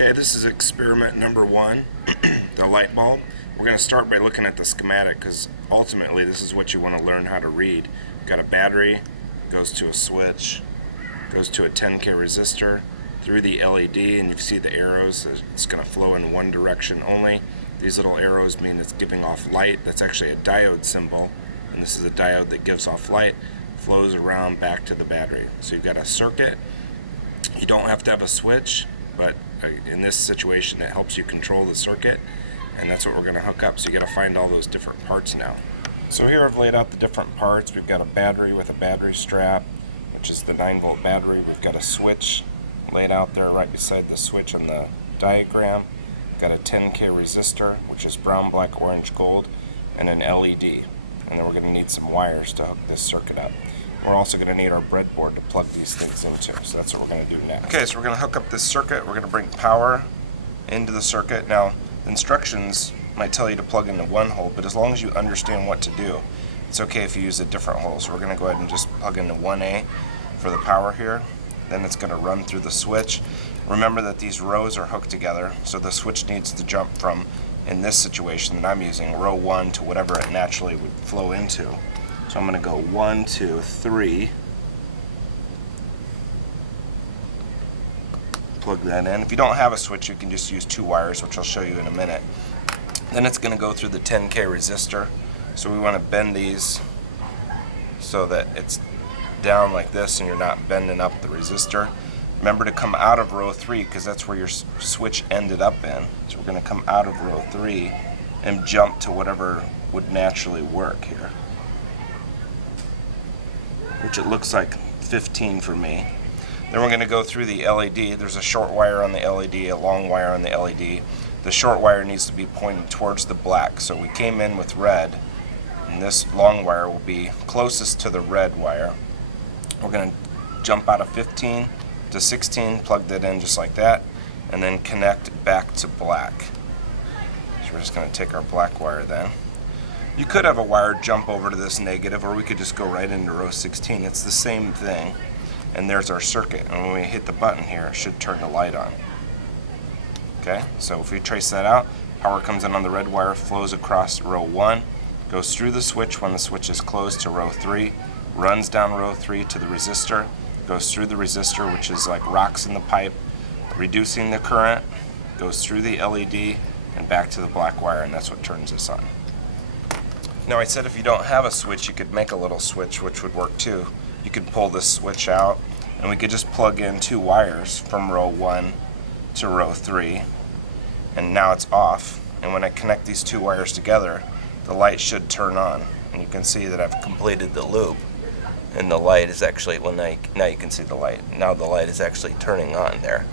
Okay, this is experiment number 1, the light bulb. We're going to start by looking at the schematic because ultimately this is what you want to learn how to read. You've got a battery, goes to a switch, goes to a 10K resistor, through the LED, and you see the arrows. It's going to flow in one direction only. These little arrows mean it's giving off light. That's actually a diode symbol, and this is a diode that gives off light, flows around back to the battery. So you've got a circuit. You don't have to have a switch, but in this situation it helps you control the circuit, and that's what we're going to hook up. So you got to find all those different parts now. So here I've laid out the different parts. We've got a battery with a battery strap, which is the 9-volt battery. We've got a switch laid out there right beside the switch on the diagram. We've got a 10K resistor, which is brown, black, orange, gold, and an LED. And then we're going to need some wires to hook this circuit up. We're also going to need our breadboard to plug these things into, so that's what we're going to do next. Okay, so we're going to hook up this circuit. We're going to bring power into the circuit. Now, the instructions might tell you to plug into one hole, but as long as you understand what to do, it's okay if you use a different hole. So we're going to go ahead and just plug into 1A for the power here. Then it's going to run through the switch. Remember that these rows are hooked together, so the switch needs to jump from, in this situation that I'm using, row 1 to whatever it naturally would flow into. So I'm going to go 1, 2, 3. Plug that in. If you don't have a switch, you can just use 2 wires, which I'll show you in a minute. Then it's going to go through the 10K resistor. So we want to bend these so that it's down like this and you're not bending up the resistor. Remember to come out of row 3 because that's where your switch ended up in. So we're going to come out of row 3 and jump to whatever would naturally work here, which it looks like 15 for me. Then we're going to go through the LED. There's a short wire on the LED, a long wire on the LED. The short wire needs to be pointed towards the black. So we came in with red, and this long wire will be closest to the red wire. We're going to jump out of 15 to 16, plug that in just like that, and then connect back to black. So we're just going to take our black wire then. You could have a wire jump over to this negative, or we could just go right into row 16. It's the same thing. And there's our circuit. And when we hit the button here, it should turn the light on. Okay, so if we trace that out, power comes in on the red wire, flows across row 1, goes through the switch when the switch is closed to row 3, runs down row 3 to the resistor, goes through the resistor, which is like rocks in the pipe, reducing the current, goes through the LED, and back to the black wire, and that's what turns this on. Now I said if you don't have a switch, you could make a little switch, which would work too. You could pull this switch out, and we could just plug in 2 wires from row 1 to row 3, and now it's off. And when I connect these 2 wires together, the light should turn on. And you can see that I've completed the loop, and the light is actually, now you can see the light. Now the light is actually turning on there.